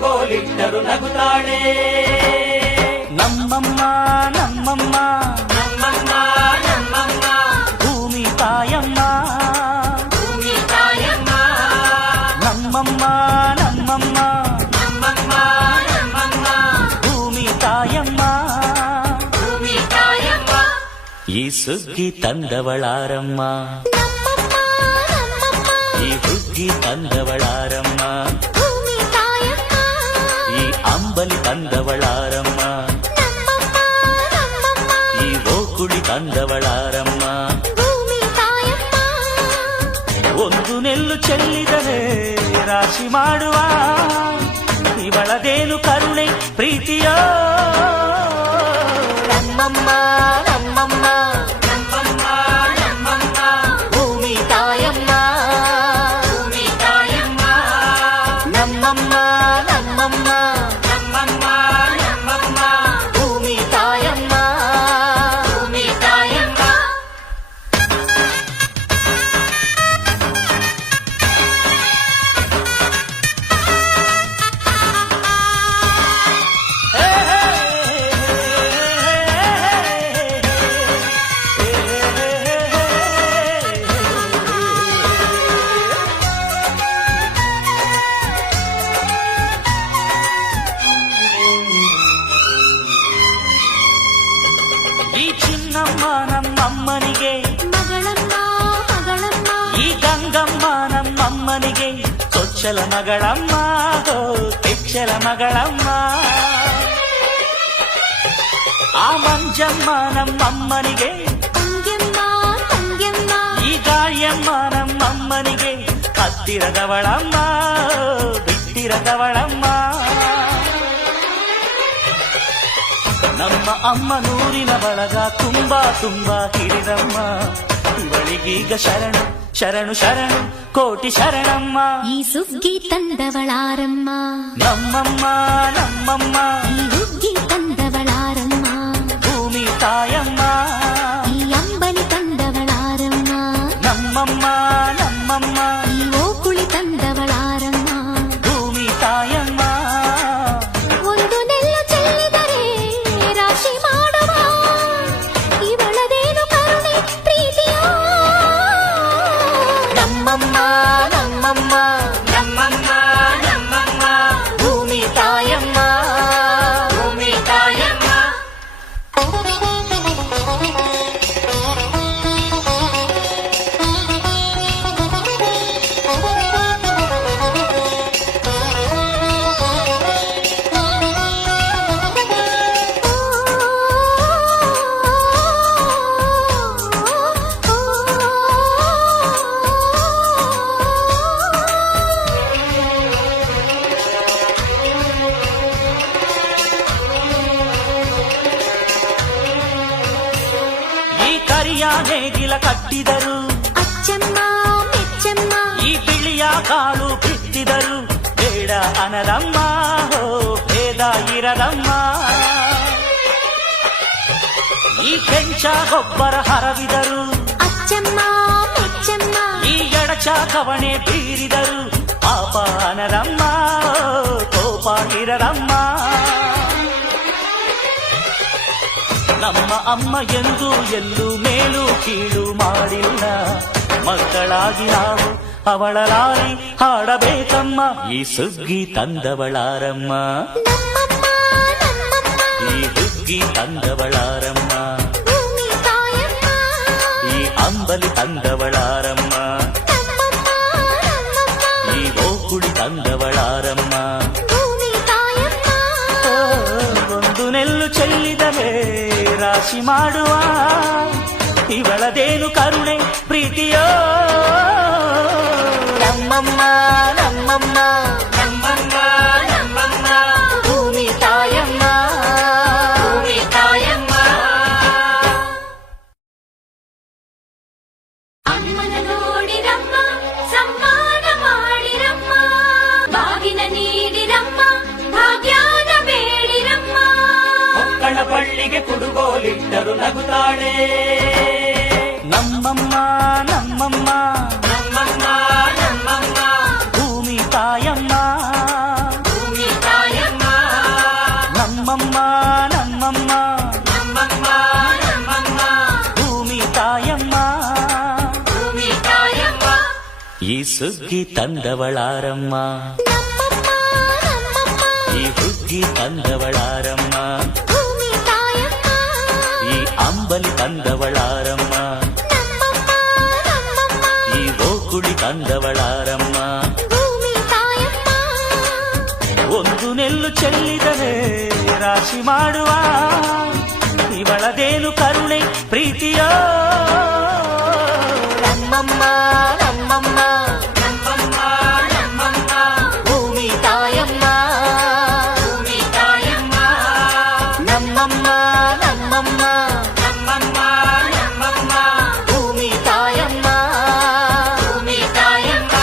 ಕುಡುಗೋಲಿಟ್ಟರು ನಗುತ್ತಾಳೆ. ನಮ್ಮಮ್ಮ ನಮ್ಮಮ್ಮ ನಮ್ಮಮ್ಮ ನಮ್ಮಮ್ಮ ಭೂಮಿ ತಾಯಮ್ಮ ಭೂಮಿ ತಾಯಮ್ಮ ನಮ್ಮಮ್ಮ ನಮ್ಮಮ್ಮ ನಮ್ಮಮ್ಮ ನಮ್ಮಮ್ಮ ಭೂಮಿ ತಾಯಮ್ಮ ಭೂಮಿ ತಾಯಮ್ಮ. ಈ ಸುಗ್ಗಿ ತಂದವಳಾರಮ್ಮ ಈ ಹುಗ್ಗಿ ತಂದವಳಾರಮ್ಮ ಈ ಅಂಬಲಿ ತಂದವಳಾರಮ್ಮ ಈ ಓಕುಳಿ ತಂದವಳಾರಮ್ಮ. ಒಂದು ನೆಲ್ಲು ಚೆಲ್ಲಿದರೆ ರಾಶಿ ಮಾಡುವ ಇವಳದೇನು ಕರುಣೆ ಪ್ರೀತಿಯೋ. ನಮ್ಮಮ್ಮ ನಮ್ಮಮ್ಮ ನಮ್ಮಮ್ಮ ನಮ್ಮಮ್ಮ ಭೂಮಿ ತಾಯಮ್ಮ ಭೂಮಿ ತಾಯಮ್ಮ ನಮ್ಮಮ್ಮ ನಮ್ಮಮ್ಮ ನಮ್ಮಮ್ಮ ನಮ್ಮಮ್ಮ ಭೂಮಿ ತಾಯಮ್ಮ ಭೂಮಿ ತಾಯಮ್ಮ. ಈ ಚಿನ್ನಮ್ಮ ನಮ್ಮಮ್ಮನಿಗೆ ಮಗಳಮ್ಮ ಮಗಳಮ್ಮ ಈ ಗಂಗಮ್ಮ ನಮ್ಮಮ್ಮನಿಗೆ ಚೊಚ್ಚಲ ಮಗಳಮ್ಮ ಕೆಚ್ಚಲ ಮಗಳಮ್ಮ. ಆ ಮಂಜಮ್ಮ ನಮ್ಮಮ್ಮನಿಗೆ ತಂಗ್ಯಮ್ಮ ತಂಗ್ಯಮ್ಮ ಈ ಗಾಳಿಯಮ್ಮ ನಮ್ಮಮ್ಮನಿಗೆ ಹತ್ತಿರದವಳಮ್ಮ ಬಿಟ್ಟಿರದವಳಮ್ಮ. ನಮ್ಮ ಅಮ್ಮ ನೂರಿನ ಬಳಗ ತುಂಬಾ ತುಂಬಾ ಹಿರಿದಮ್ಮ ಇವಳಿಗೀಗ ಶರಣು ಶರಣು ಶರಣು ಕೋಟಿ ಶರಣಮ್ಮ. ಈ ಸುಗ್ಗಿ ತಂದವಳಾರಮ್ಮ ನಮ್ಮಮ್ಮ ನಮ್ಮಮ್ಮ ಈ ಹುಗ್ಗಿ ತಂದವಳಾರಮ್ಮ ಭೂಮಿ ತಾಯಮ್ಮ ಈ ಅಂಬಲಿ ತಂದವಳಾರಮ್ಮ ನಮ್ಮಮ್ಮ ನಮ್ಮಮ್ಮ ಈ ಓಕುಳಿ ತಂದವಳಾರಮ್ಮ ಭೂಮಿ ತಾಯಮ್ಮ. ಒಂದು ನೆಲ್ಲು ಚೆಲ್ಲಿದರೆ ರಾಶಿ ಮಾಡುವ ಇವಳದೇನು ಕರುಣೆ ಪ್ರೀತಿಯೋ. ನಮ್ಮಮ್ಮ ನಮ್ಮಮ್ಮ ನಮ್ಮಮ್ಮ ನಮ್ಮಮ್ಮ ಭೂಮಿ ತಾಯಮ್ಮ ಭೂಮಿ ತಾಯಮ್ಮ. ಈ ಕರಿಯ ನೇಗಿಲ ಕಟ್ಟಿದರು ಅಚ್ಚಮ್ಮ ಮೆಚ್ಚಮ್ಮ ಈ ಬಿಳಿಯ ಕಾಳು ಬಿತ್ತಿದರು ಬೇಡ ಅನರಮ್ಮ ಹೋ ಭೇದ ಇರದಮ್ಮ. ಈ ಕೆಂಚ ಗೊಬ್ಬರ ಹರವಿದರು ಅಚ್ಚಮ್ಮ ಮೆಚ್ಚಮ್ಮ ಈ ಎಡಚ ಕವಣೆ ಬೀರಿದರು ಪಾಪ ಅನರಮ್ಮ ಕೋಪ ಇರದಮ್ಮ. ನಮ್ಮ ಅಮ್ಮ ಎಂದು ಎಲ್ಲೂ ಮೇಲು ಕೀಳು ಮಾಡಿಲ್ಲ ಮಕ್ಕಳಾಗಿ ನಾವು ಅವಳ ಲಾಲಿ ಹಾಡಬೇಕಮ್ಮ. ಈ ಸುಗ್ಗಿ ತಂದವಳಾರಮ್ಮ ನಮ್ಮಮ್ಮ ನಮ್ಮಮ್ಮ ಈ ಹುಗ್ಗಿ ತಂದವಳಾರಮ್ಮ ಭೂಮಿ ತಾಯಮ್ಮ ಈ ಅಂಬಲಿ ತಂದವಳಾರಮ್ಮ ನಮ್ಮಮ್ಮ ನಮ್ಮಮ್ಮ ಈ ಓಕುಳಿ ತಂದವಳಾರಮ್ಮ. ಭೂಮಿ ತಾಯಮ್ಮ ಒಂದು ನೆಲ್ಲು ಚೆಲ್ಲಿದರೆ ರಾಶಿ ಮಾಡುವ ಇವಳದೇನು ಕರುಣೆ ಪ್ರೀತಿಯೋ. ನಮ್ಮಮ್ಮ ನಮ್ಮಮ್ಮ ನಮ್ಮಮ್ಮ ನಮ್ಮಮ್ಮ ಭೂಮಿ ತಾಯಮ್ಮ ಭೂಮಿ ತಾಯಮ್ಮ. ಅಮ್ಮನ ನೋಡಿರಮ್ಮ ಸಮ್ಮಾನ ಮಾಡಿರಮ್ಮ ಬಾಗಿನ ನೀಡಿರಮ್ಮ ಭಾಗ್ಯಾನ ಬೇಡಿರಮ್ಮ. ಮಕ್ಕಳ ಬಳ್ಳಿಗೆ ಕುಡುಗೋಲಿಟ್ಟರು ನಗುತ್ತಾಳೆ. ನಮ್ಮಮ್ಮ ನಮ್ಮಮ್ಮ ನಮ್ಮಮ್ಮ ನಮ್ಮಮ್ಮ ಭೂಮಿ ತಾಯಮ್ಮ ಭೂಮಿ ತಾಯಮ್ಮ. ನಮ್ಮಮ್ಮ ನಮ್ಮಮ್ಮ ನಮ್ಮಮ್ಮ ಭೂಮಿ ತಾಯಮ್ಮ ಭೂಮಿ ತಾಯಮ್ಮ ಈ ಸುಗ್ಗಿ ತಂದವಳಾರಮ್ಮ ನಮ್ಮಮ್ಮ ನಮ್ಮಮ್ಮ ಈ ಹುಗ್ಗಿ ತಂದವಳಾರಮ್ಮ ಭೂಮಿ ತಾಯಮ್ಮ ಈ ಅಂಬಲಿ ತಂದವಳಾರಮ್ಮ ನಮ್ಮಮ್ಮ ನಮ್ಮಮ್ಮ ಈ ಓಕುಳಿ ತಂದವಳಾರಮ್ಮ ಭೂಮಿ ತಾಯಮ್ಮ ಒಂದು ನೆಲ್ಲು ಚೆಲ್ಲಿದರೆ ರಾಶಿ ಮಾಡುವ ಇವಳದೇನು ಕರುಣೆ ಪ್ರೀತಿಯ ನಮ್ಮಮ್ಮ ನಮ್ಮಮ್ಮ ನಮ್ಮಮ್ಮ ನಮ್ಮಮ್ಮ ಭೂಮಿ ತಾಯಮ್ಮ ಭೂಮಿ ತಾಯಮ್ಮ ನಮ್ಮಮ್ಮ ನಮ್ಮಮ್ಮ ನಮ್ಮಮ್ಮ ನಮ್ಮಮ್ಮ ಭೂಮಿ ತಾಯಮ್ಮ ಭೂಮಿ ತಾಯಮ್ಮ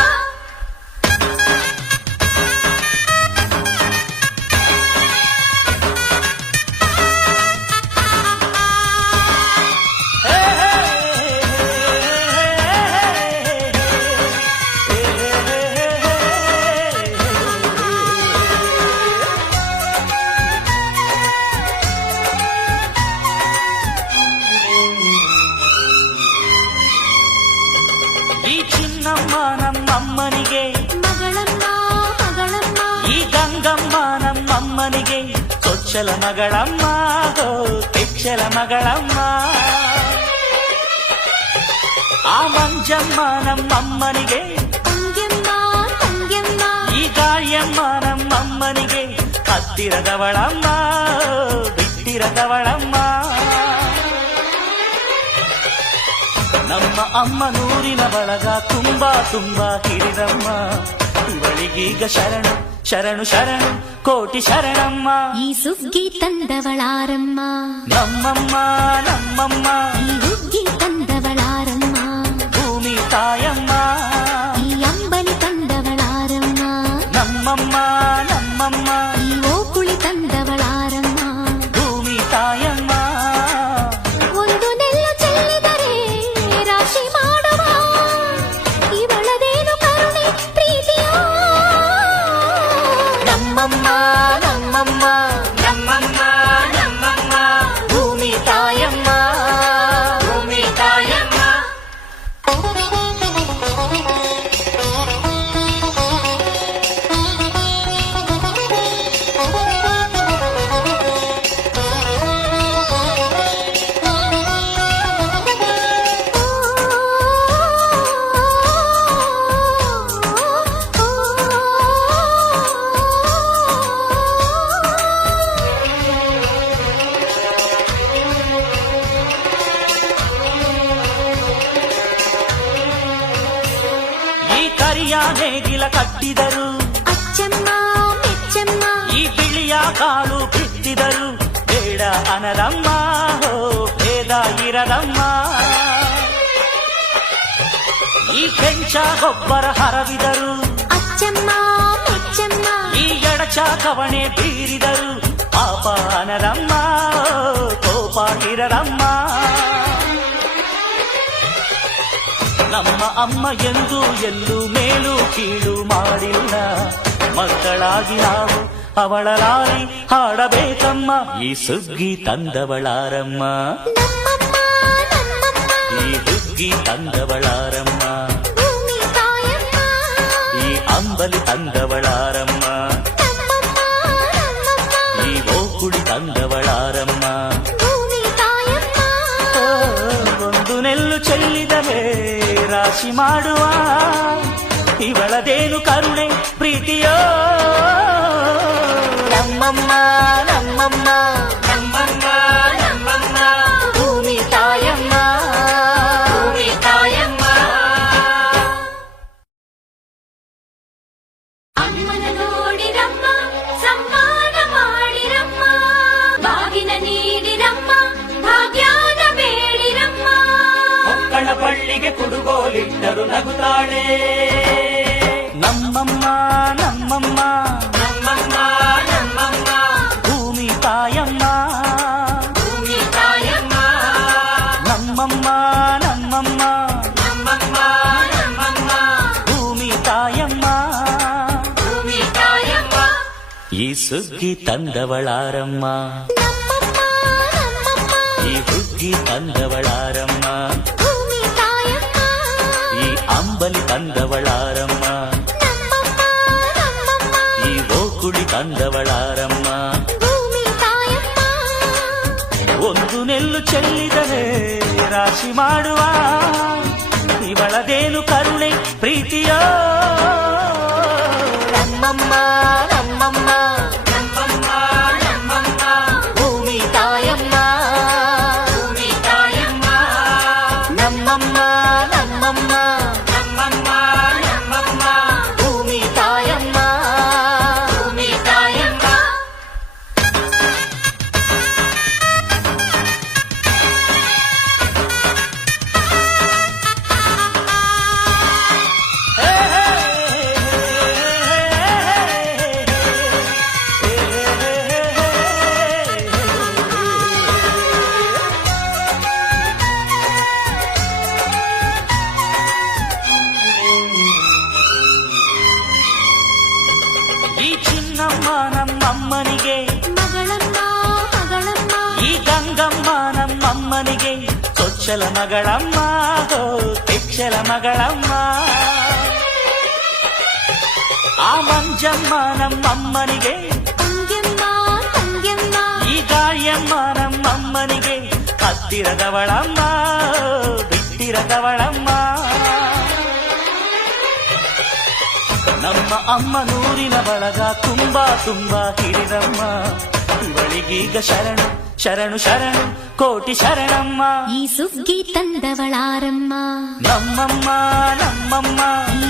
ಈ ಚಿನ್ನಮ್ಮ ನಮ್ಮಮ್ಮನಿಗೆ ಮಗಳಮ್ಮ ಮಗಳಮ್ಮ ಈ ಗಂಗಮ್ಮ ನಮ್ಮಮ್ಮನಿಗೆ ಚೊಚ್ಚಲ ಮಗಳಮ್ಮ ಹೋ ಕೆಚ್ಚಲ ಮಗಳಮ್ಮ ಆ ಮಂಜಮ್ಮ ನಮ್ಮಮ್ಮನಿಗೆ ತಂಗ್ಯಮ್ಮ ತಂಗ್ಯಮ್ಮ ಈ ಗಾಳಿಯಮ್ಮ ನಮ್ಮಮ್ಮನಿಗೆ ಹತ್ತಿರದವಳಮ್ಮ ಬಿಟ್ಟಿರದವಳಮ್ಮ ನಮ್ಮ ಅಮ್ಮ ನೂರಿನ ಬಳಗ ತುಂಬಾ ತುಂಬಾ ಹಿರಿದಮ್ಮ ಇವಳಿಗೀಗ ಶರಣು ಶರಣು ಶರಣು ಕೋಟಿ ಶರಣಮ್ಮ ಈ ಸುಗ್ಗಿ ತಂದವಳಾರಮ್ಮ ನಮ್ಮಮ್ಮ ನಮ್ಮಮ್ಮ ಈ ಹುಗ್ಗಿ ತಂದವಳಾರಮ್ಮ ಭೂಮಿ ತಾಯಮ್ಮ ಈ ಅಂಬಲಿ ತಂದವಳಾರಮ್ಮ ನಮ್ಮಮ್ಮ ನಮ್ಮಮ್ಮ ಈ ಓಕುಳಿ ತಂದವಳಾರಮ್ಮ ಭೂಮಿ ತಾಯಮ್ಮ ಒಂದು ನೆಲ್ಲು ಚೆಲ್ಲಿದರೆ ರಾಶಿ ಮಾಡುವ ಇವಳದೇನು ಕರುಣೆ ಪ್ರೀತಿಯೋ ನಮ್ಮಮ್ಮ ನಮ್ಮಮ್ಮ ನಮ್ಮಮ್ಮ ನಮ್ಮಮ್ಮ ಭೂಮಿ ತಾಯಮ್ಮ ಭೂಮಿ ತಾಯಮ್ಮ ಈ ಕರಿಯ ನೇಗಿಲ ಕಟ್ಟಿದರು ಅಚ್ಚಮ್ಮ ಮೆಚ್ಚಮ್ಮ ಈ ಬಿಳಿಯ ಕಾಳು ಬಿತ್ತಿದರು ಬೇಡ ಅನದಮ್ಮ ಹೋ ಭೇದ ಇರದಮ್ಮ ಈ ಕೆಂಚ ಗೊಬ್ಬರ ಹರವಿದರು ಅಚ್ಚಮ್ಮ ಮೆಚ್ಚಮ್ಮ ಈ ಎಡಚ ಕವಣೆ ಬೀರಿದರು ಪಾಪ ಅನದಮ್ಮ ಕೋಪ ಇರದಮ್ಮ ನಮ್ಮ ಅಮ್ಮ ಎಂದು ಎಲ್ಲೂ ಮೇಲು ಕೀಳು ಮಾಡಿಲ್ಲ ಮಕ್ಕಳಾಗಿ ನಾವು ಅವಳ ಲಾಲಿ ಹಾಡಬೇಕಮ್ಮ ಈ ಸುಗ್ಗಿ ತಂದವಳಾರಮ್ಮ ನಮ್ಮಮ್ಮ ನಮ್ಮಮ್ಮ ಈ ಹುಗ್ಗಿ ತಂದವಳಾರಮ್ಮ ಭೂಮಿ ತಾಯಮ್ಮ ಈ ಅಂಬಲಿ ತಂದವಳಾರಮ್ಮ ನಮ್ಮಮ್ಮ ನಮ್ಮಮ್ಮ ಈ ಓಕುಳಿ ತಂದವಳಾರಮ್ಮ ಭೂಮಿ ತಾಯಮ್ಮ ಓ, ಒಂದು ನೆಲ್ಲು ಚೆಲ್ಲಿದರೆ ರಾಶಿ ಮಾಡುವ ಇವಳದೇನು ಕರುಣೆ ಪ್ರೀತಿಯೋ ನಮ್ಮಮ್ಮ ನಮ್ಮಮ್ಮ ನಮ್ಮಮ್ಮ ನಮ್ಮಮ್ಮ ಭೂಮಿ ತಾಯಮ್ಮ ಭೂಮಿ ತಾಯಮ್ಮ ಅಮ್ಮನ ನೋಡಿರಮ್ಮ ಸಮ್ಮಾನ ಮಾಡಿರಮ್ಮ ಬಾಗಿನ ನೀಡಿರಮ್ಮ ಭಾಗ್ಯಾನ ಬೇಡಿರಮ್ಮ ಮಕ್ಕಳ ಪಳ್ಳಿಗೆ ಕುಡುಗೋಲಿಟ್ಟರು ನಗುತ್ತಾಳೆ ನಮ್ಮಮ್ಮ ನಮ್ಮಮ್ಮ ನಮ್ಮಮ್ಮ ನಮ್ಮಮ್ಮ ಭೂಮಿ ತಾಯಮ್ಮ ಭೂಮಿ ತಾಯಮ್ಮ ನಮ್ಮಮ್ಮ ನಮ್ಮಮ್ಮ ನಮ್ಮಮ್ಮ ನಮ್ಮಮ್ಮ ಭೂಮಿ ತಾಯಮ್ಮ ಭೂಮಿ ತಾಯಮ್ಮ ಈ ಸುಗ್ಗಿ ತಂದವಳಾರಮ್ಮ ನಮ್ಮಮ್ಮ ಈ ಹುಗ್ಗಿ ತಂದವಳಾರಮ್ಮ, ಭೂಮಿ ತಾಯಮ್ಮ, ಈ ಅಂಬಲಿ ತಂದವಳಾರಮ್ಮ, ನಮ್ಮಮ್ಮ ನಮ್ಮಮ್ಮ, ಈ ಓಕುಳಿ ತಂದವಳಾರಮ್ಮ. ಭೂಮಿ ತಾಯಮ್ಮ, ಒಂದು ನೆಲ್ಲು ಚೆಲ್ಲಿದರೆ ರಾಶಿ ಮಾಡುವ ಇವಳದೇನು ಕರುಣೆ ಪ್ರೀತಿಯೋ. ನಮ್ಮಮ್ಮ ನಮ್ಮಮ್ಮ ನಮ್ಮಮ್ಮ ನಮ್ಮಮ್ಮ, ಭೂಮಿ ತಾಯಮ್ಮ, ಭೂಮಿ ತಾಯಮ್ಮ, ನಮ್ಮಮ್ಮ ನಮ್ಮಮ್ಮ ನಮ್ಮಮ್ಮ ನಮ್ಮಮ್ಮ, ಭೂಮಿ ತಾಯಮ್ಮ. ಭೂಮಿ ತಾಯಮ್ಮ. ಈ ಚಿನ್ನಮ್ಮ ನಮ್ಮಮ್ಮನಿಗೆ, ಮಗಳಮ್ಮ ಮಗಳಮ್ಮ, ಈ ಗಂಗಮ್ಮ ನಮ್ಮಮ್ಮನಿಗೆ ಚೊಚ್ಚಲ ಮಗಳಮ್ಮ, ಹೋ ಕೆಚ್ಚಲ ಮಗಳಮ್ಮ. ಆ ಮಂಜಮ್ಮ ನಮ್ಮಮ್ಮನಿಗೆ, ತಂಗ್ಯಮ್ಮ ತಂಗ್ಯಮ್ಮ, ಈ ಗಾಳಿಯಮ್ಮ ನಮ್ಮಮ್ಮನಿಗೆ ಹತ್ತಿರದವಳಮ್ಮ, ಬಿಟ್ಟಿರದವಳಮ್ಮ. ನಮ್ಮ ಅಮ್ಮ ನೂರಿನ ಬಳಗ ತುಂಬಾ ತುಂಬಾ ಹಿರಿದಮ್ಮ, ಇವಳಿಗೀಗ ಶರಣು ಶರಣು ಶರಣು ಕೋಟಿ ಶರಣಮ್ಮ. ಈ ಸುಗ್ಗಿ ತಂದವಳಾರಮ್ಮ, ನಮ್ಮಮ್ಮ ನಮ್ಮಮ್ಮ ಈ